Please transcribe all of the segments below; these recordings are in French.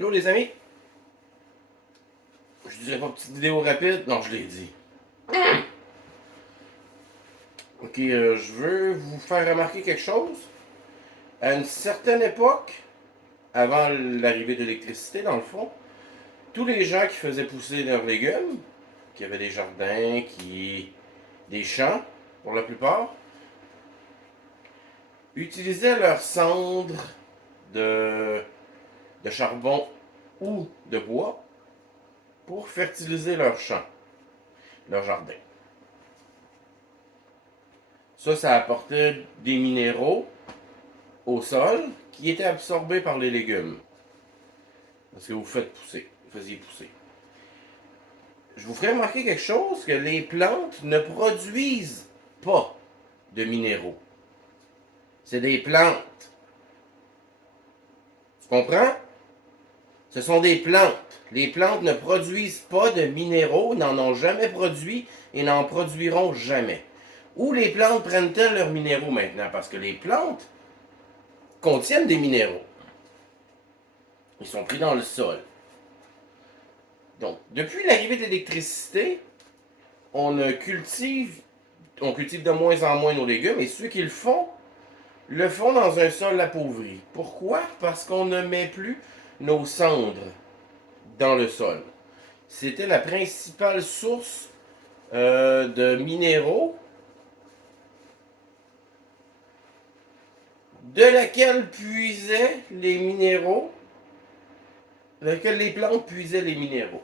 Allô les amis? Je dirais pas petite vidéo rapide? Non, je l'ai dit. Ok, je veux vous faire remarquer quelque chose. À une certaine époque, avant l'arrivée de l'électricité, dans le fond, tous les gens qui faisaient pousser leurs légumes, qui avaient des jardins, des champs, pour la plupart, utilisaient leurs cendres de, de charbon ou de bois pour fertiliser leurs champs, leurs jardins. Ça apportait des minéraux au sol qui étaient absorbés par les légumes. Parce que vous faites pousser, vous faisiez pousser. Je vous ferai remarquer quelque chose, que les plantes ne produisent pas de minéraux. C'est des plantes. Tu comprends? Ce sont des plantes. Les plantes ne produisent pas de minéraux, n'en ont jamais produit et n'en produiront jamais. Où les plantes prennent-elles leurs minéraux maintenant? Parce que les plantes contiennent des minéraux. Ils sont pris dans le sol. Donc, depuis l'arrivée de l'électricité, on cultive de moins en moins nos légumes et ceux qui le font dans un sol appauvri. Pourquoi? Parce qu'on ne met plus nos cendres dans le sol. C'était la principale source de minéraux de laquelle puisaient les minéraux, de laquelle les plantes puisaient les minéraux.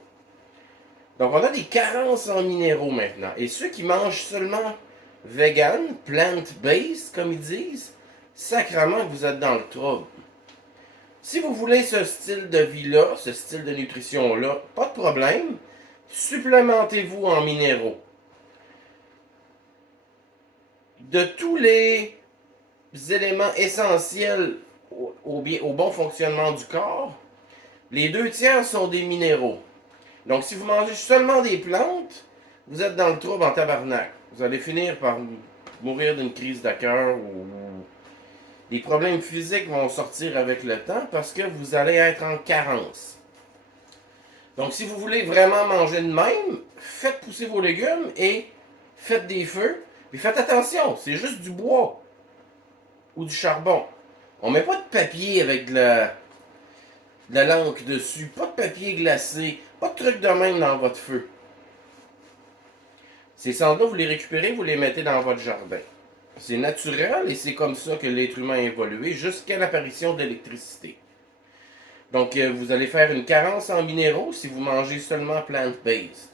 Donc on a des carences en minéraux maintenant. Et ceux qui mangent seulement vegan, plant-based, comme ils disent, sacrément que vous êtes dans le trouble. Si vous voulez ce style de vie-là, ce style de nutrition-là, pas de problème. Supplémentez-vous en minéraux. De tous les éléments essentiels au bon fonctionnement du corps, les 2 tiers sont des minéraux. Donc, si vous mangez seulement des plantes, vous êtes dans le trouble en tabarnak. Vous allez finir par mourir d'une crise de cœur ou des problèmes physiques vont sortir avec le temps parce que vous allez être en carence. Donc, si vous voulez vraiment manger de même, faites pousser vos légumes et faites des feux. Puis faites attention, c'est juste du bois ou du charbon. On met pas de papier avec de la langue dessus, pas de papier glacé, pas de truc de même dans votre feu. Ces cendres-là, vous les récupérez, vous les mettez dans votre jardin. C'est naturel et c'est comme ça que l'être humain a évolué jusqu'à l'apparition de l'électricité. Donc, vous allez faire une carence en minéraux si vous mangez seulement plant-based.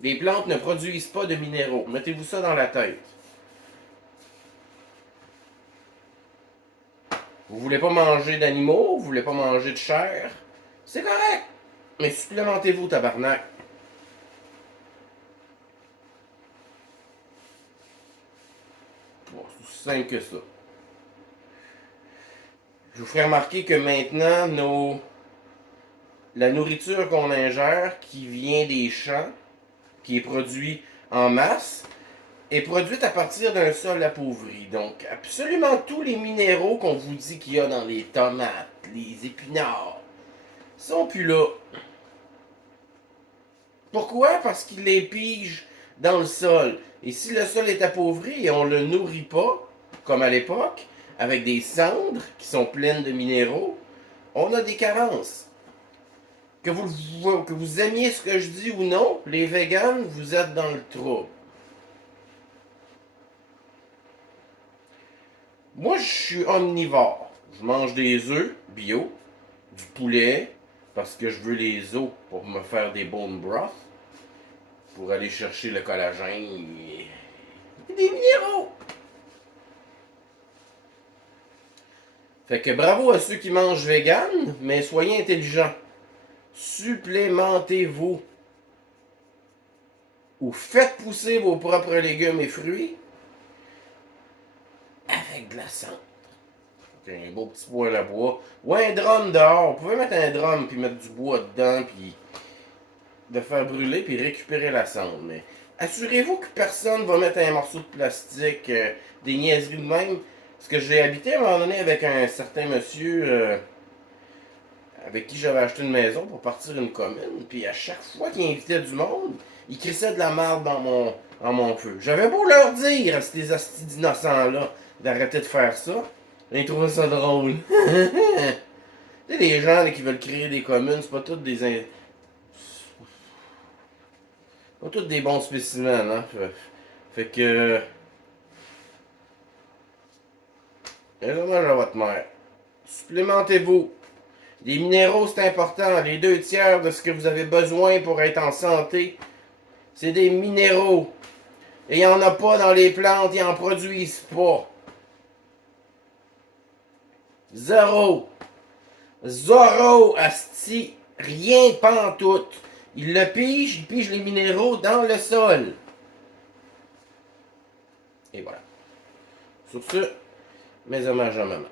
Les plantes ne produisent pas de minéraux. Mettez-vous ça dans la tête. Vous voulez pas manger d'animaux, vous voulez pas manger de chair, c'est correct. Mais supplémentez-vous, tabarnak. Bon, c'est aussi simple que ça. Je vous ferai remarquer que maintenant, la nourriture qu'on ingère, qui vient des champs, qui est produite en masse, est produite à partir d'un sol appauvri. Donc, absolument tous les minéraux qu'on vous dit qu'il y a dans les tomates, les épinards, sont plus là. Pourquoi? Parce qu'ils les pigent dans le sol. Et si le sol est appauvri et on ne le nourrit pas, comme à l'époque, avec des cendres qui sont pleines de minéraux, on a des carences. Que vous aimiez ce que je dis ou non, les véganes, vous êtes dans le trouble. Moi, je suis omnivore. Je mange des œufs bio, du poulet, parce que je veux les os pour me faire des bone broth, pour aller chercher le collagène et des minéraux. Fait que bravo à ceux qui mangent vegan, mais soyez intelligents. Supplémentez-vous. Ou faites pousser vos propres légumes et fruits avec de la cendre. Un beau petit poêle à bois. Ou un drum dehors. Vous pouvez mettre un drum puis mettre du bois dedans puis de faire brûler puis récupérer la cendre. Mais assurez-vous que personne va mettre un morceau de plastique, des niaiseries de même. Parce que j'ai habité à un moment donné avec un certain monsieur avec qui j'avais acheté une maison pour partir une commune, puis à chaque fois qu'il invitait du monde, il crissait de la marde dans mon feu. J'avais beau leur dire à ces astis d'innocents-là d'arrêter de faire ça, ils trouvaient ça drôle. Tu sais, les gens là, qui veulent créer des communes, c'est pas tous pas tous des bons spécimens, hein. Fait que. Un hommage à votre mère. Supplémentez-vous. Les minéraux, c'est important. Les 2 tiers de ce que vous avez besoin pour être en santé, c'est des minéraux. Et il n'y en a pas dans les plantes, ils n'en produisent pas. Zéro. Zéro, asti. Rien pantoute. Il pige les minéraux dans le sol. Et voilà. Sur ce, mes hommages à maman.